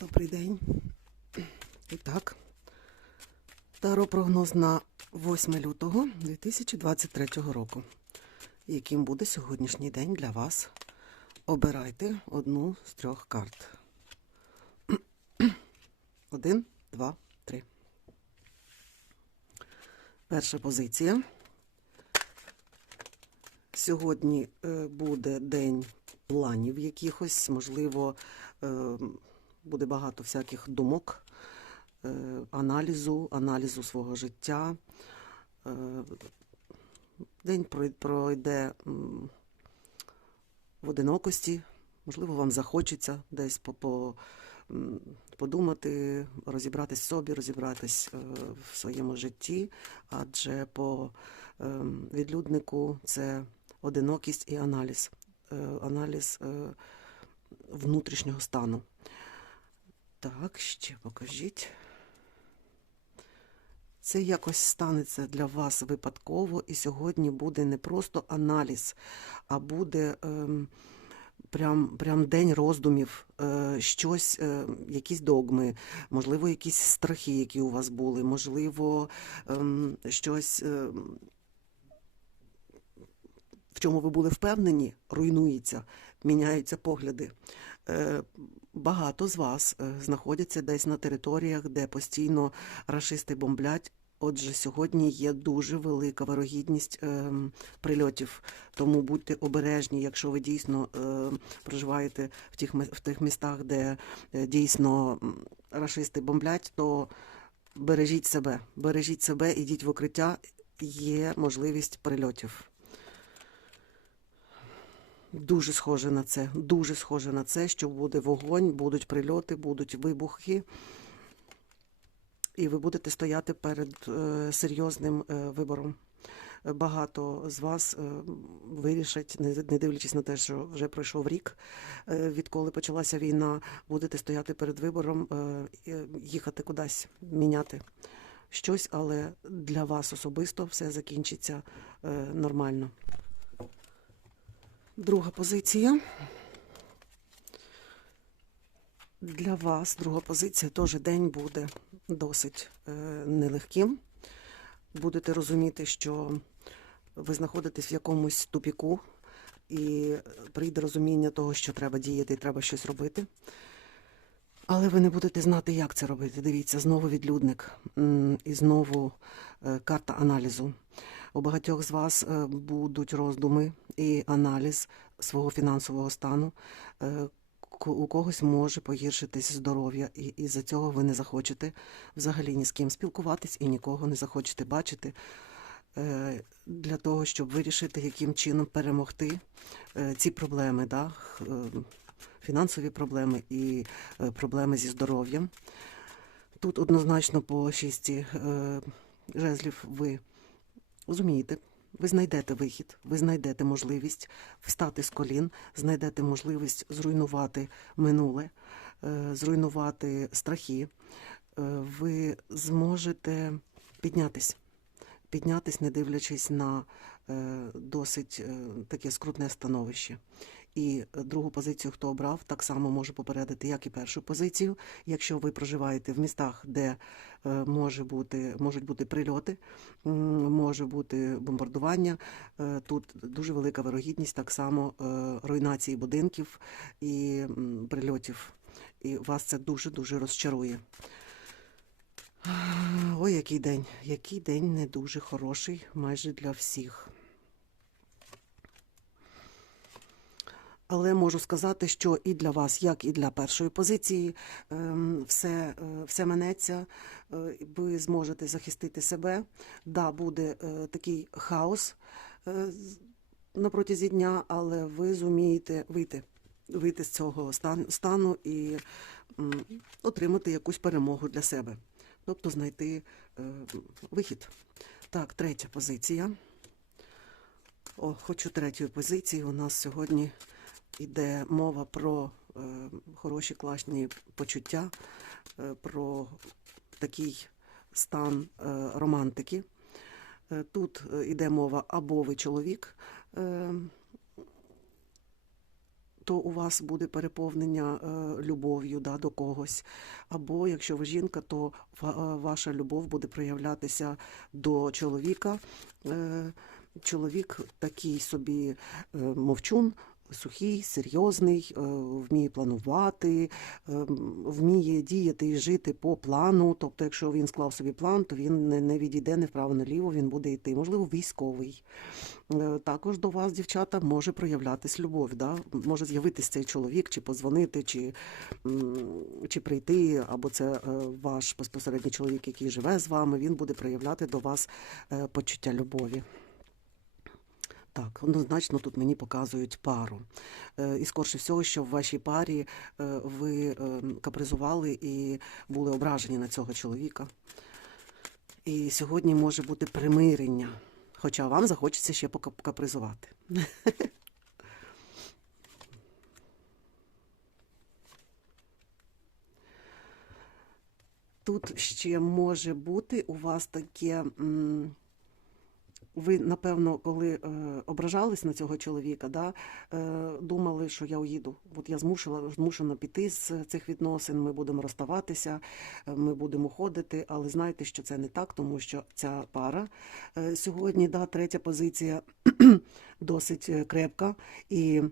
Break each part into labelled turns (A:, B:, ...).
A: Добрий день. І так, таро-прогноз на 8 лютого 2023 року. Яким буде сьогоднішній день для вас? Обирайте одну з трьох карт. Один, два, три. Перша позиція. Сьогодні е, буде день планів якихось, можливо, е, буде багато всяких думок, е, аналізу, аналізу свого життя. Е, День пройде в одинокості, можливо, вам захочеться десь по, по, подумати, розібратись в собі, розібратись е, в своєму житті, адже по відлюднику це одинокість і аналіз, аналіз внутрішнього стану. Так, ще покажіть. Це якось станеться для вас випадково, і сьогодні буде не просто аналіз, а буде ем, прям, прям день роздумів, е, щось, е, якісь догми, можливо, якісь страхи, які у вас були, можливо, ем, щось, ем, в чому ви були впевнені, руйнується, міняються погляди. Е, Багато з вас е, знаходяться десь на територіях, де постійно рашисти бомблять. Отже, сьогодні є дуже велика вирогідність ем, прильотів, тому будьте обережні, якщо ви дійсно е, проживаєте в тих, в тих містах, де е, дійсно рашисти бомблять, то бережіть себе, бережіть себе, ідіть в укриття, є можливість прильотів. Дуже схоже на це, дуже схоже на це, що буде вогонь, будуть прильоти, будуть вибухи, і ви будете стояти перед е, серйозним е, вибором. Багато з вас е, вирішать, не, дивлячись на те, що вже пройшов рік, відколи почалася війна, будете стояти перед вибором, їхати кудись, міняти щось, але для вас особисто все закінчиться нормально. Друга позиція. Для вас друга позиція теж день буде досить е, нелегким. Будете розуміти, що ви знаходитесь в якомусь тупіку, і прийде розуміння того, що треба діяти і треба щось робити. Але ви не будете знати, як це робити. Дивіться, знову відлюдник і знову е, карта аналізу. У багатьох з вас е, будуть роздуми і аналіз свого фінансового стану. Е, У когось може погіршитись здоров'я, і із-за цього ви не захочете взагалі ні з ким спілкуватись і нікого не захочете бачити. Е, Для того, щоб вирішити, яким чином перемогти ці проблеми, да? фінансові проблеми і проблеми зі здоров'ям. Тут однозначно по шісті е, жезлів ви розумієте, ви знайдете вихід, ви знайдете можливість встати з колін, знайдете можливість зруйнувати минуле, е, зруйнувати страхи. Е, Ви зможете піднятись, піднятись, не дивлячись на е, досить таке скрутне становище. І е, другу позицію, хто обрав, так само може попередити, як і першу позицію. Якщо ви проживаєте в містах, де е, може бути, можуть бути прильоти, може бути бомбардування, е, тут дуже велика вирогідність так само руйнації будинків і прильотів. І вас це дуже-дуже розчарує. Ой, який день, який день не дуже хороший майже для всіх. Але можу сказати, що і для вас, як і для першої позиції, ем, все, е, все минеться, е, ви зможете захистити себе. Да, буде е, такий хаос на протязі дня, але ви зумієте вийти, вийти з цього стану і отримати якусь перемогу для себе. Тобто знайти вихід. Так, третя позиція. О, хочу третьої позиції. У нас сьогодні йде мова про е, хороші класні почуття, е, про такий стан е, романтики. Е, Тут е, йде мова або ви чоловік, е, то у вас буде переповнення е, любов'ю да, до когось. Або якщо ви жінка, то е, ваша любов буде проявлятися до чоловіка. Е, Чоловік такий собі е, мовчун, сухий, серйозний, е, вміє планувати, е, вміє діяти і жити по плану. Тобто, якщо він склав собі план, то він не, відійде не вправо, не ліво, він буде йти. Можливо, військовий. Е, Також до вас, дівчата, може проявлятись любов. Да? Може з'явитись цей чоловік, чи позвонити, чи, чи прийти, або це ваш безпосередній чоловік, який живе з вами, він буде проявляти до вас почуття любові. Так, однозначно тут мені показують пару. Е, І скорше всього, що в вашій парі е, ви е, капризували і були ображені на цього чоловіка. І сьогодні може бути примирення, хоча вам захочеться ще пока- покапризувати. Тут ще може бути у вас таке. Ви, напевно, коли е, ображались на цього чоловіка, да, е, думали, що я уїду. От я змушена, змушена піти з цих відносин, ми будемо розставатися, е, ми будемо ходити, але знайте, що це не так, тому що ця пара е, сьогодні, да, третя позиція досить е, крепка. І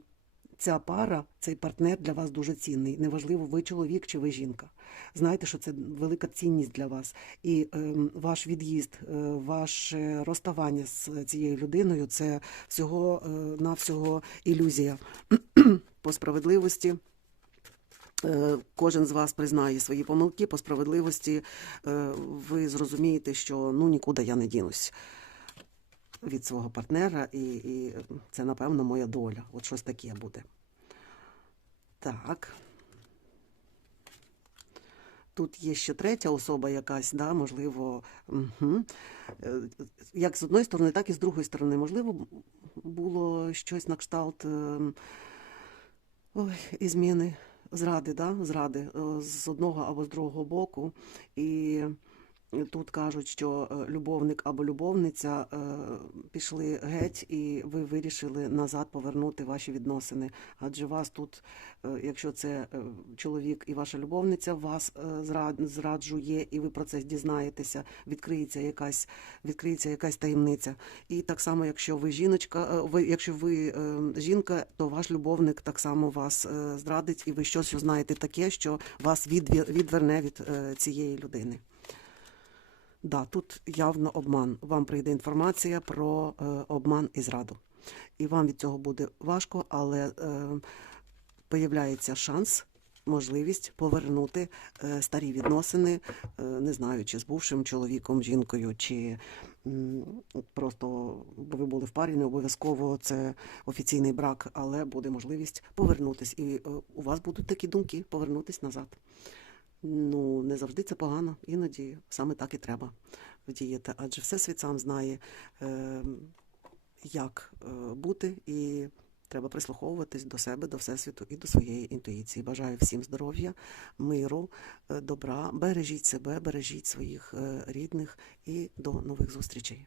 A: ця пара, цей партнер для вас дуже цінний. Неважливо, ви чоловік чи ви жінка. Знайте, що це велика цінність для вас. І ем, ваш від'їзд, е, ваше розставання з цією людиною це всього е, навсього ілюзія. По справедливості. е, Кожен з вас признає свої помилки по справедливості. е, Ви зрозумієте, що ну нікуди я не дінусь від свого партнера, і, і це, напевно, моя доля. От щось таке буде. Так. Тут є ще третя особа якась, да, можливо, угу. як з одної сторони, так і з другої сторони. Можливо, було щось на кшталт ем, ой, і зміни зради, да, зради е, з одного або з другого боку. І тут кажуть, що е, любовник або любовниця е, пішли геть, і ви вирішили назад повернути ваші відносини. Адже вас тут, е, якщо це чоловік і ваша любовниця, вас зраджує, і ви про це дізнаєтеся, відкриється якась, відкриється якась таємниця. І так само, якщо ви жіночка, ви, якщо ви жінка, то ваш любовник так само вас зрадить, і ви щось узнаєте таке, що вас відверне від цієї людини. Да, тут явно обман. Вам прийде інформація про е, обман і зраду. І вам від цього буде важко, але е, появляється шанс, можливість повернути е, старі відносини, е, не знаю, чи з бувшим чоловіком, жінкою, чи м, просто бо ви були в парі, не обов'язково це офіційний брак, але буде можливість повернутись. І е, у вас будуть такі думки повернутись назад. Ну, не завжди це погано, іноді саме так і треба діяти, адже Всесвіт сам знає, е, як е, бути, і треба прислуховуватись до себе, до Всесвіту і до своєї інтуїції. Бажаю всім здоров'я, миру, е, добра. Бережіть себе, бережіть своїх е, рідних і до нових зустрічей.